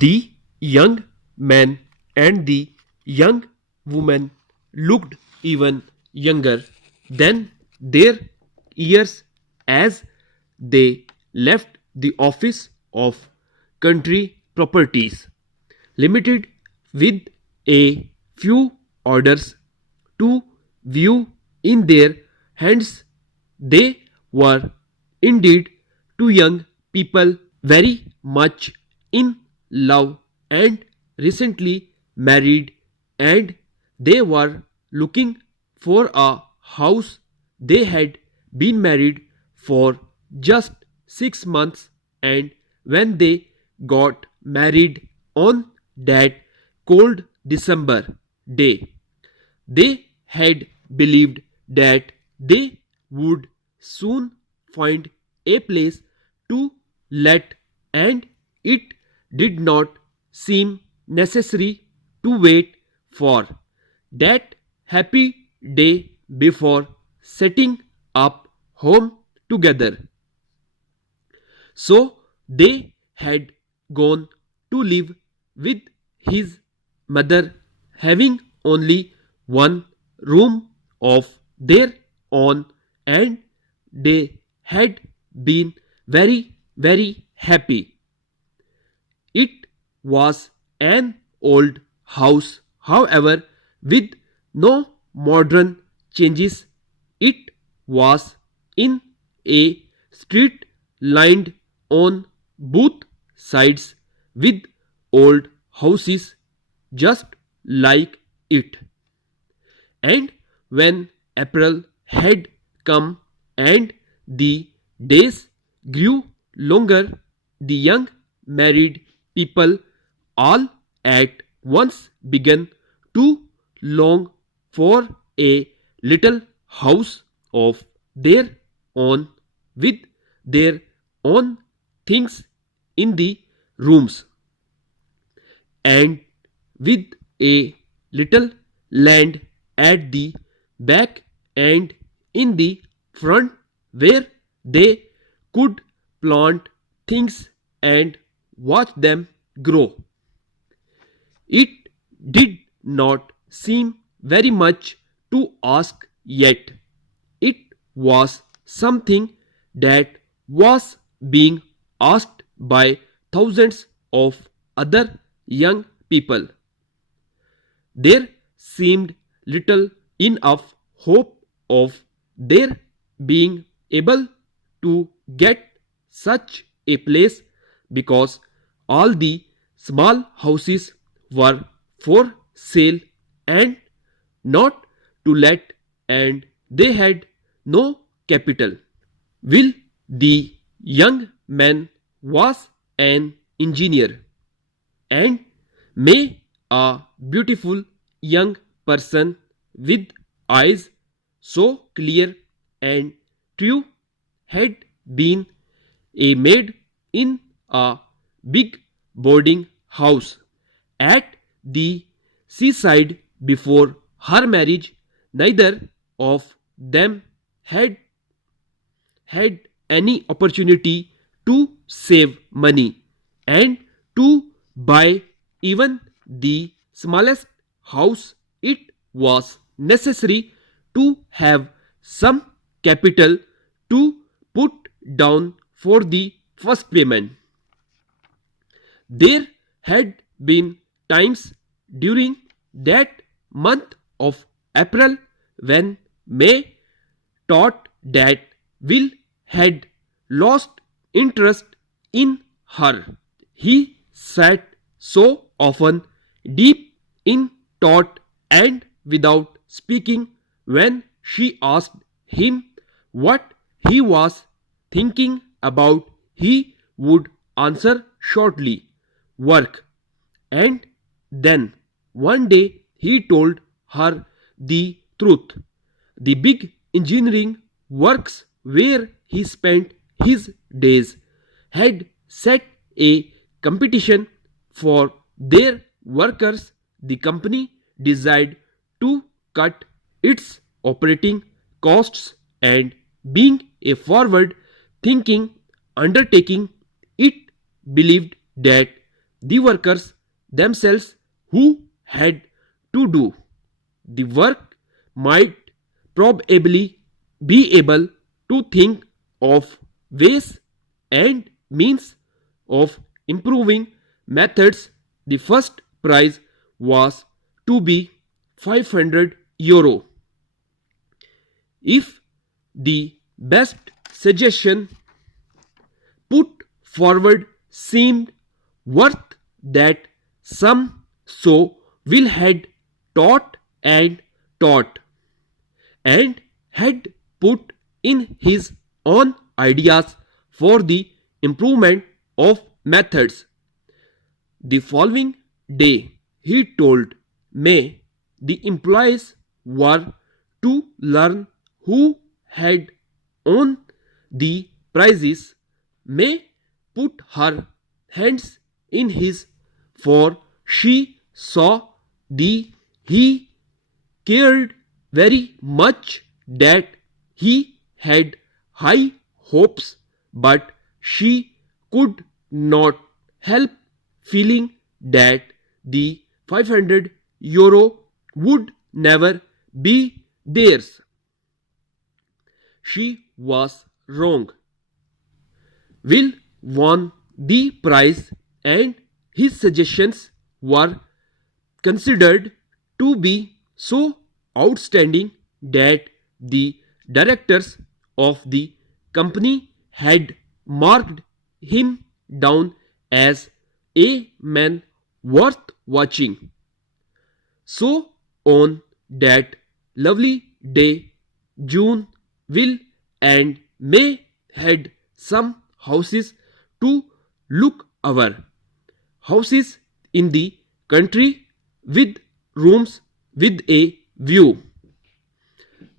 The young man and the young woman looked even younger than their years as they left the office of country properties limited with a few orders to view in their hands. They were indeed two young people very much in love and recently married, and they were looking for a house. They had been married for just 6 months, and when they got married on that cold December day, they had believed that they would soon find a place to let, and it did not seem necessary to wait for that happy day before setting up home together. So they had gone to live with his mother, having only one room of their own, and they had been very happy. It was an old house, however, with no modern changes. It was in a street lined on both sides with old houses just like it. And when April had come and the days grew longer, the young married people all at once began to long for a little house of their own with their own things in the rooms, and with a little land at the back and in the front where they could plant things and watch them grow. It did not seem very much to ask yet. It was something that was being asked by thousands of other young people. There seemed little enough hope of their being able to get such a place because all the small houses were for sale and not to let, and they had no capital. Will the young man was an engineer and may a beautiful young person with eyes so clear and true had been a maid in a big boarding house at the seaside before her marriage. Neither of them had any opportunity to save money and to buy even the smallest house. It was necessary to have some capital to put down for the first payment. There had been times during that month of April when May thought that Will had lost interest in her. He sat so often deep in thought and without speaking when she asked him what he was thinking about, he would answer shortly, work. And then one day he told her the truth. The big engineering works where he spent his days had set a competition for their workers. The company decided to cut its operating costs, and being a forward thinking undertaking, it believed that the workers themselves who had to do the work might probably be able to think of ways and means of improving methods. The first prize was to be €500. If the best suggestion put forward seemed worth that sum, so Will had taught and taught, and had put in his own ideas for the improvement of methods. The following day, he told May the employees were to learn who had won the prizes. May put her hands in his, for she saw he cared very much, that he had high hopes, but she could not help feeling that the €500 would never be theirs. She was wrong. Will won the prize, and his suggestions were considered to be so outstanding that the directors of the company had marked him down as a man worth watching. So on that lovely day, June, Will and May had some houses to look over. Houses in the country with rooms with a view.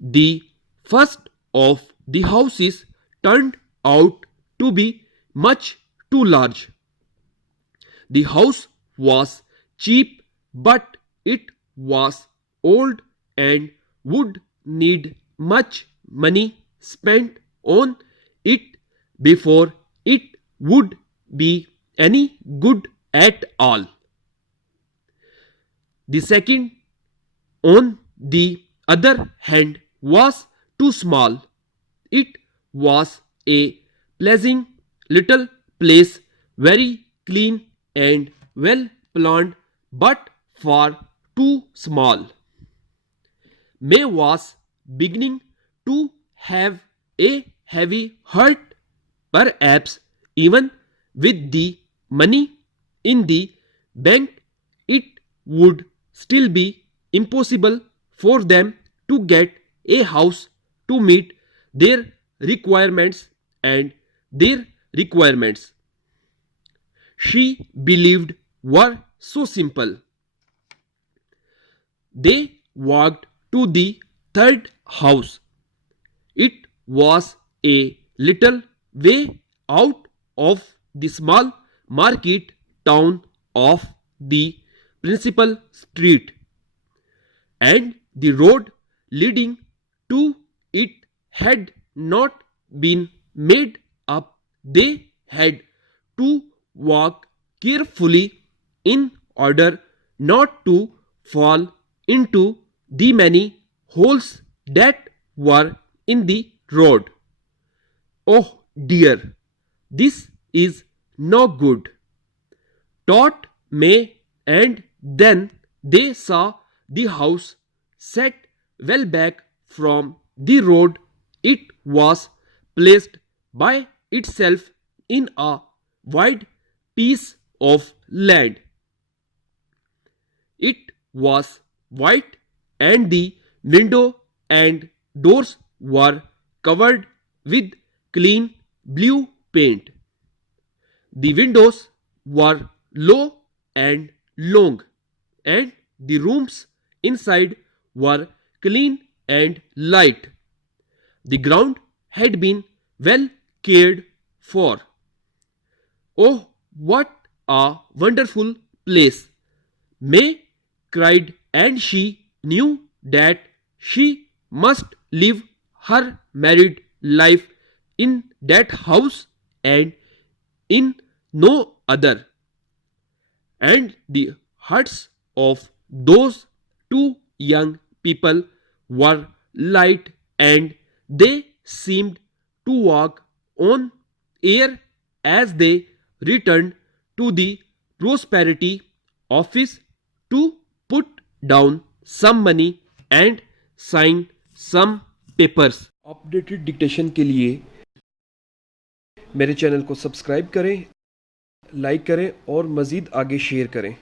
The first of the houses turned out to be much too large. The house was cheap, but it was old and would need much money spent on it before it would be any good at all. The second, on the other hand, was too small. It was a pleasing little place, very clean and well planned, but far too small. May was beginning to have a heavy heart. Perhaps even with the money in the bank, it would still be impossible for them to get a house to meet their requirements and their requirements, she believed, were so simple. They walked to the third house. It was a little way out of the small market town of the principal street, and the road leading to it had not been made up. They had to walk carefully in order not to fall into the many holes that were in the road. Oh dear, this is no good, thought May, and then they saw the house set well back from the road. It was placed by itself in a wide piece of land. It was white, and the window and doors were covered with clean blue paint. The windows were low and long, and the rooms inside were clean and light. The ground had been well cared for. Oh, what a wonderful place! May cried, and she knew that she must live her married life in that house and in no other. and the hearts of those two young people were light, and they seemed to walk on air as they returned to the prosperity office to put down some money and sign some papers. Updated dictation के लिए मेरे channel को subscribe करें, like करें और मज़ीद आगे share करें.